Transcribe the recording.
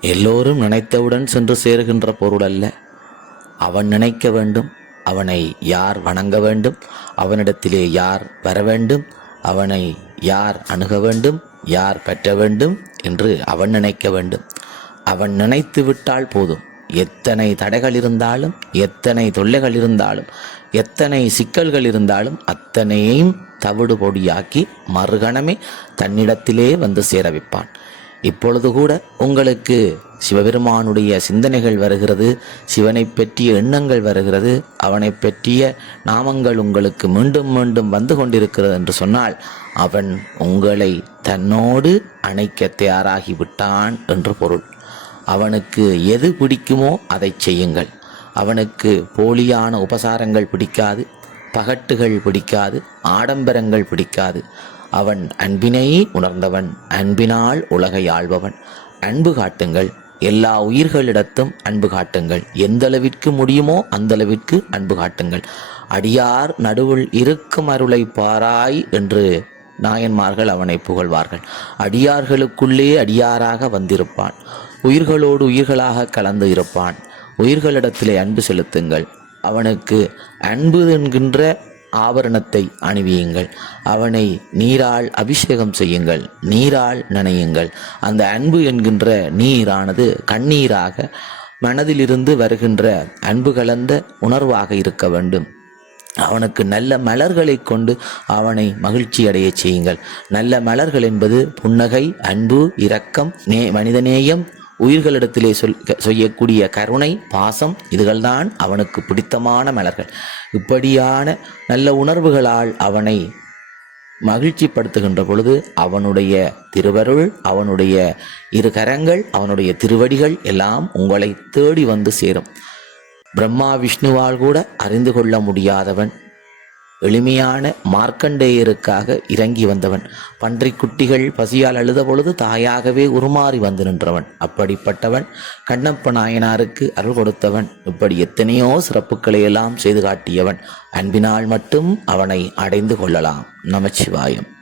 எல்லோரும் நினைத்தவுடன் சென்று சேருகின்ற பொருள் அல்ல. அவன் நினைக்க வேண்டும் அவனை யார் வணங்க வேண்டும் அவனிடத்திலே யார் வர வேண்டும் அவனை யார் அணுக வேண்டும் யார் பெற்ற வேண்டும் என்று அவன் நினைக்க வேண்டும். அவன் நினைத்து விட்டால் போதும். எத்தனை தடைகள் இருந்தாலும் எத்தனை தொல்லைகள் இருந்தாலும் எத்தனை சிக்கல்கள் இருந்தாலும் அத்தனையையும் தவிடு பொடியாக்கி மறுகணமே தன்னிடத்திலே வந்து சேர வைப்பான். இப்பொழுது கூட உங்களுக்கு சிவபெருமானுடைய சிந்தனைகள் வருகிறது சிவனை பற்றிய எண்ணங்கள் வருகிறது அவனை பற்றிய நாமங்கள் உங்களுக்கு மீண்டும் மீண்டும் வந்து கொண்டிருக்கிறது என்று சொன்னால் அவன் உங்களை தன்னோடு அணைக்க தயாராகிவிட்டான் என்று பொருள். அவனுக்கு எது பிடிக்குமோ அதை செய்யுங்கள். அவனுக்கு போலியான உபசாரங்கள் பிடிக்காது பகட்டுகள் பிடிக்காது ஆடம்பரங்கள் பிடிக்காது. அவன் அன்பினை உணர்ந்தவன் அன்பினால் உலகை ஆள்பவன். அன்பு காட்டுங்கள் எல்லா உயிர்களிடத்தும் அன்பு காட்டுங்கள். எந்த அளவிற்கு முடியுமோ அந்த அளவிற்கு அன்பு காட்டுங்கள். அடியார் நடுவில் இருக்கும் அருளை பாராய் என்று நாயன்மார்கள் அவனை புகழ்வார்கள். அடியார்களுக்குள்ளே அடியாராக வந்திருப்பான். உயிர்களோடு உயிர்களாக கலந்து இருப்பான். உயிர்களிடத்திலே அன்பு செலுத்துங்கள். அவனுக்கு அன்பு என்கின்ற ஆபரணத்தை அணிவியுங்கள். அவனை நீரால் அபிஷேகம் செய்யுங்கள். நீரால் நனையுங்கள். அந்த அன்பு என்கின்ற நீரானது கண்ணீராக மனதிலிருந்து வருகின்ற அன்பு கலந்த உணர்வாக இருக்க வேண்டும். அவனுக்கு நல்ல மலர்களை கொண்டு அவனை மகிழ்ச்சி அடையச் செய்யுங்கள். நல்ல மலர்கள் என்பது புன்னகை அன்பு இரக்கம் நே மனிதநேயம் உயிர்களிடத்திலே சொல் செய்யக்கூடிய கருணை பாசம் இதுகள்தான் அவனுக்கு பிடித்தமான மலர்கள். இப்படியான நல்ல உணர்வுகளால் அவனை மகிழ்ச்சிப்படுத்துகின்ற பொழுது அவனுடைய திருவருள் அவனுடைய இரு கரங்கள் அவனுடைய திருவடிகள் எல்லாம் உங்களை தேடி வந்து சேரும். பிரம்மா விஷ்ணுவால் கூட அறிந்து கொள்ள முடியாதவன் எளிமையான மார்க்கண்டேயருக்காக இறங்கி வந்தவன். பன்றிக்குட்டிகள் பசியால் அழுத பொழுது தாயாகவே உருமாறி வந்து நின்றவன். அப்படிப்பட்டவன் கண்ணப்ப நாயனாருக்கு அருள் கொடுத்தவன். இப்படி எத்தனையோ சிறப்புகளை எல்லாம் செய்து காட்டியவன். அன்பினால் மட்டும் அவனை அடைந்து கொள்ளலாம். நமச்சிவாயம்.